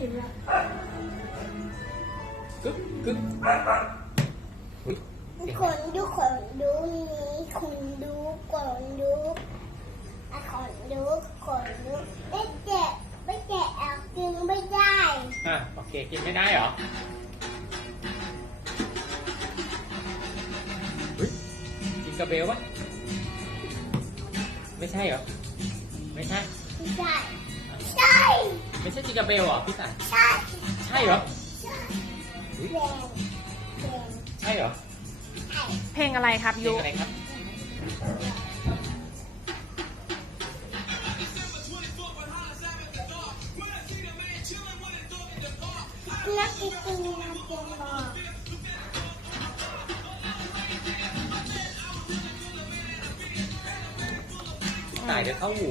ยินละกึ๊บกึ๊บคนดูนี้คนดูคนดูคนดูไม่แกะเอากินไม่ได้ โอเคกินไม่ได้เหรอจิงกระเบลวะไม่ใช่เหรอไม่ใช่ไม่ใช่ไม่ใช่จิงกระเบลเหรอพี่สายใช่เหรอใช่เหรอเพลงอะไรครับยุเพลงอะไรครับนักกินนักกินบอกสายจะเข้าหู